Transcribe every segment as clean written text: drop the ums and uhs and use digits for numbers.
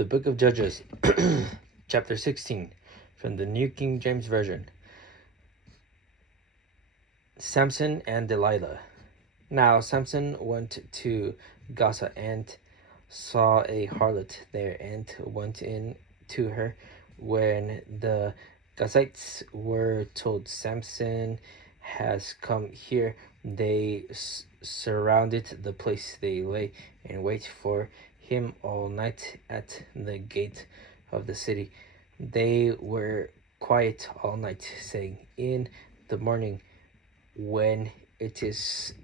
The Book of Judges, chapter 16, from the New King James Version. Samson and Delilah. Now Samson went to Gaza and saw a harlot there and went in to her. When the Gazites were told Samson has come here, they surrounded the place. They lay in wait for him all night at the gate of the city. They were quiet all night, saying, "In the morning, when it is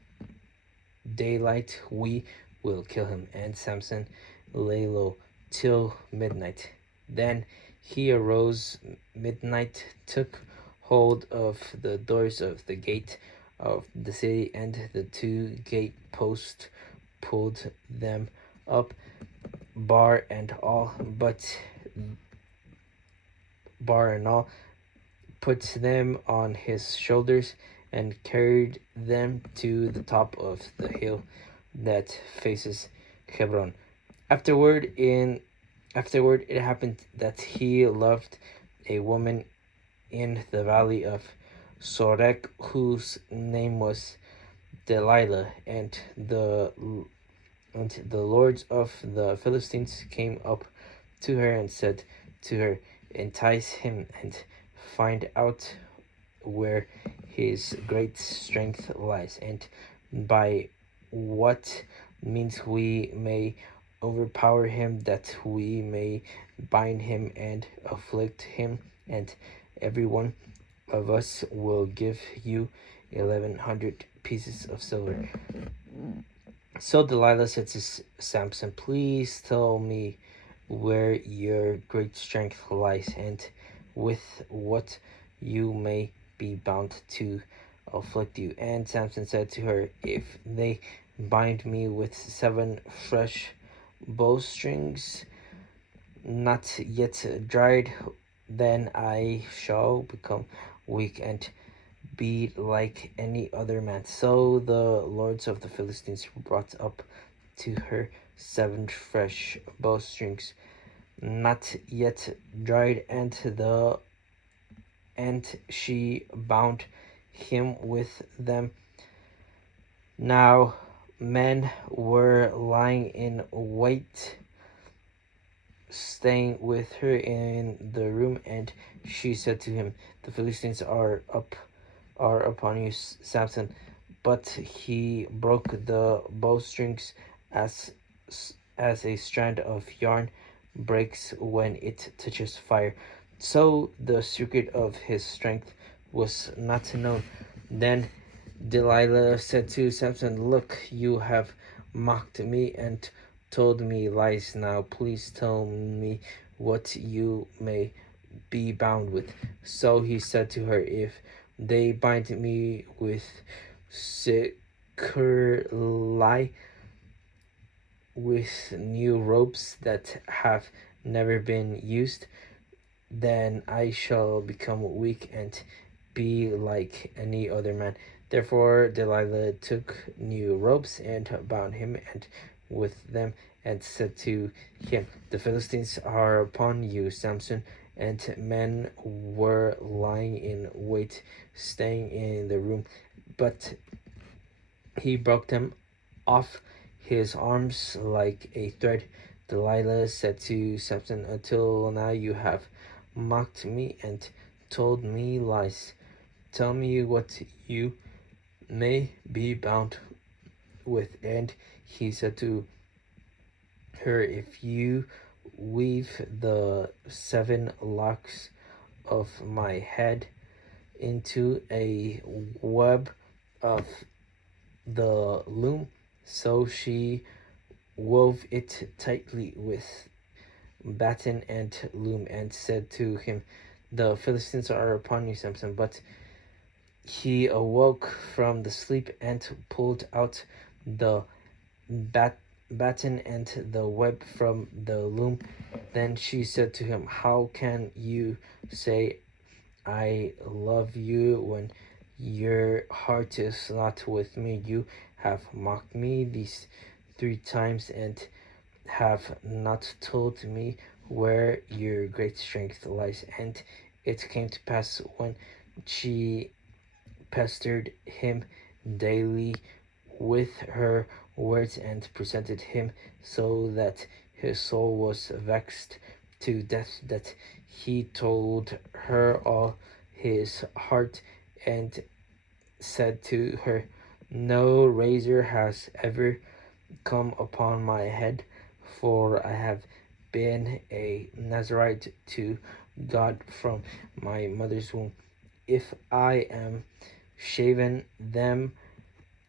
daylight, we will kill him." And Samson lay low till midnight. Then he arose midnight, took hold of the doors of the gate of the city and the two gate posts, pulled them up, bar and all, put them on his shoulders, and carried them to the top of the hill that faces Hebron. Afterward, it happened that he loved a woman in the valley of Sorek, whose name was Delilah, and the lords of the Philistines came up to her and said to her, "Entice him and find out where his great strength lies, and by what means we may overpower him, that we may bind him and afflict him, and every one of us will give you 1,100 pieces of silver." So Delilah said to Samson, "Please tell me where your great strength lies, and with what you may be bound to afflict you." And Samson said to her, "If they bind me with 7 fresh bowstrings, not yet dried, then I shall become weak and be like any other man." So the lords of the Philistines brought up to her 7 fresh bowstrings, not yet dried, and she bound him with them. Now men were lying in wait, staying with her in the room, and she said to him, "The Philistines are upon you, Samson." But he broke the bowstrings as a strand of yarn breaks when it touches fire. So the secret of his strength was not known. Then Delilah said to Samson, "Look, you have mocked me and told me lies. Now please tell me what you may be bound with." So he said to her, "If they bind me with securely, with new ropes that have never been used, then I shall become weak and be like any other man." Therefore Delilah took new ropes and bound him and with them, and said to him, "The Philistines are upon you, Samson." And men were lying in wait, staying in the room, but he broke them off his arms like a thread. Delilah said to Samson, "Until now you have mocked me and told me lies. Tell me what you may be bound with." And he said to her, "If you weave the 7 locks of my head into a web of the loom." So she wove it tightly with batten and loom, and said to him, "The Philistines are upon you, Samson." But he awoke from the sleep and pulled out the batten and the web from the loom. Then she said to him, "How can you say I love you when your heart is not with me? You have mocked me these 3 times, and have not told me where your great strength lies. And it came to pass when she pestered him daily with her words and presented him so that his soul was vexed to death, that he told her all his heart and said to her, no razor has ever come upon my head, for I have been a Nazarite to God from my mother's womb. If I am shaven, then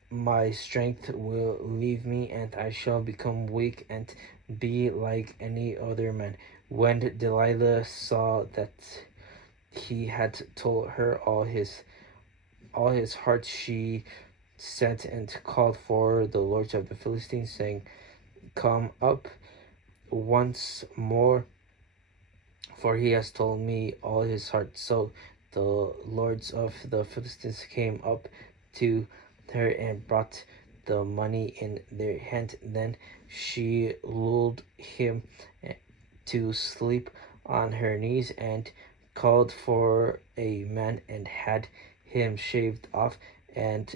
my strength will leave me, and I shall become weak and be like any other man. When Delilah saw that he had told her all his heart, she sent and called for the lords of the Philistines, saying, come up once more, for he has told me all his heart. So the lords of the Philistines came up to her and brought the money in their hand. Then she lulled him to sleep on her knees and called for a man and had him shaved off, and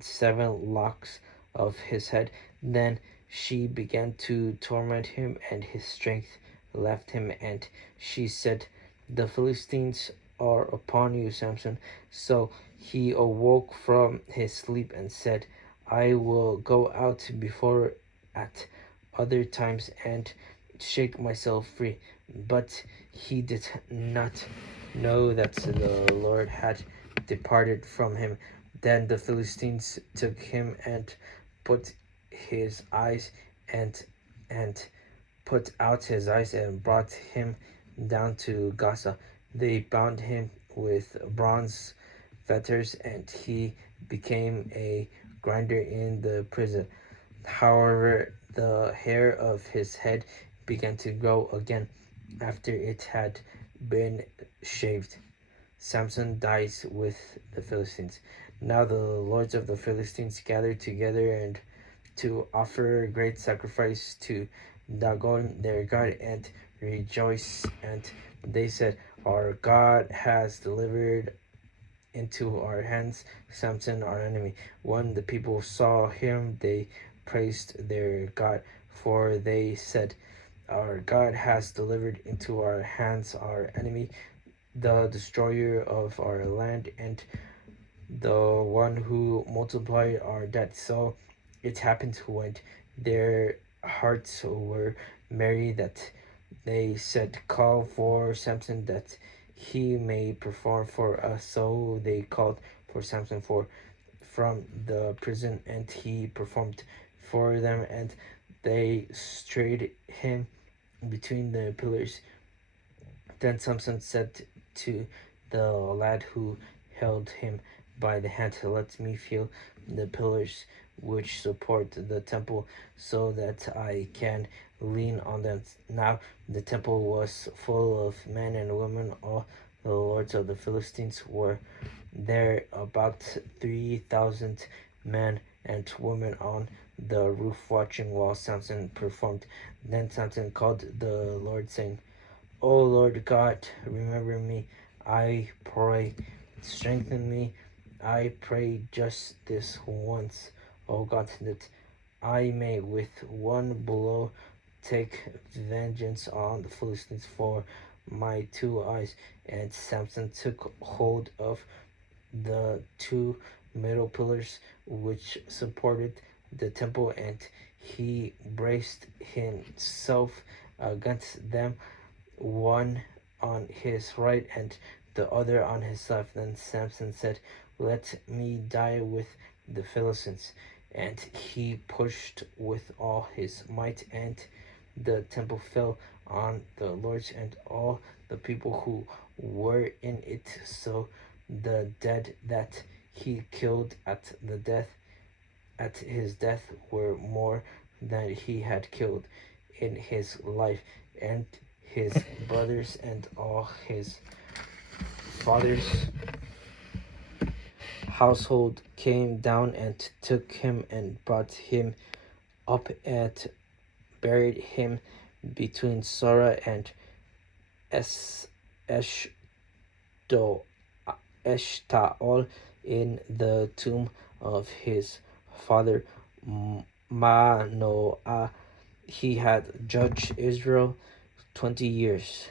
7 locks of his head. Then she began to torment him, and his strength left him. And she said, the Philistines are upon you, Samson. So he awoke from his sleep and said, I will go out before at other times and shake myself free. But he did not know that the Lord had departed from him. Then the Philistines took him and put his eyes and put out his eyes and brought him down to Gaza. They bound him with bronze fetters, and he became a grinder in the prison. However, the hair of his head began to grow again after it had been shaved. Samson dies with the Philistines. Now the lords of the Philistines gathered together and to offer great sacrifice to Dagon their god and rejoice. And they said, our God has delivered into our hands Samson our enemy. When the people saw him, they praised their God, for they said, our God has delivered into our hands our enemy, the destroyer of our land, and the one who multiplied our debt. So it happened when their hearts were merry that they said, call for Samson that he may perform for us. So they called for Samson from the prison, and he performed for them, and they strayed him between the pillars. Then Samson said to the lad who held him by the hand, let me feel the pillars which support the temple, so that I can lean on them. Now the temple was full of men and women. All the lords of the Philistines were there, about 3,000 men and women on the roof watching while Samson performed. Then Samson called the Lord, saying, O Lord God, remember me, I pray. Strengthen me, I pray, just this once, O God, that I may with one blow take vengeance on the Philistines for my 2 eyes. And Samson took hold of the 2 middle pillars which supported the temple, and he braced himself against them, one on his right and the other on his left. Then Samson said, let me die with the Philistines. And he pushed with all his might, and the temple fell on the lords and all the people who were in it. So the dead that he killed at his death were more than he had killed in his life. And his brothers and all his father's household came down and took him and brought him up and buried him between Sora and Es- Eshto- Eshtaol in the tomb of his father Manoah. He had judged Israel 20 years.